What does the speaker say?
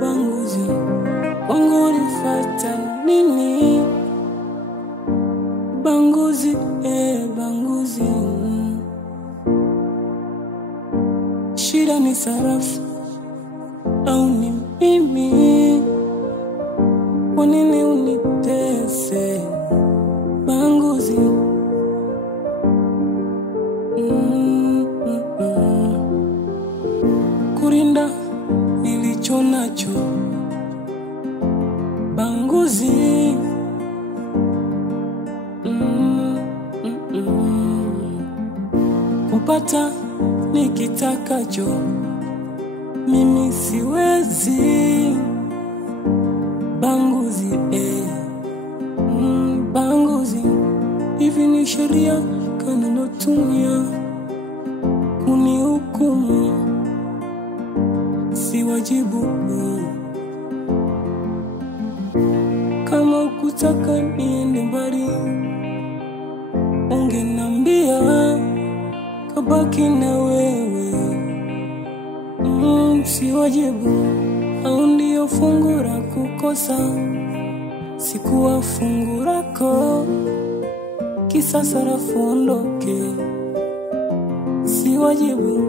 Banguzi, wangu ulifata nini? Banguzi, banguzi. Shida ni sarafu au ni mimi? Kwa nini unitese? Banguzi, kurinda nilicho nacho. Banguzi, kupata nikitakacho mimi siwezi. Banguzi, banguzi. Hivi ni sheria kana natumia kunihukumu, si wajibu. Kama ukutaka niende mbali ungenambia, kabaki na wewe. Si wajibu, au ndio fungu la kukosa? Sikuwa fungu lako, kisa sarafu ondoke. Si wajibu,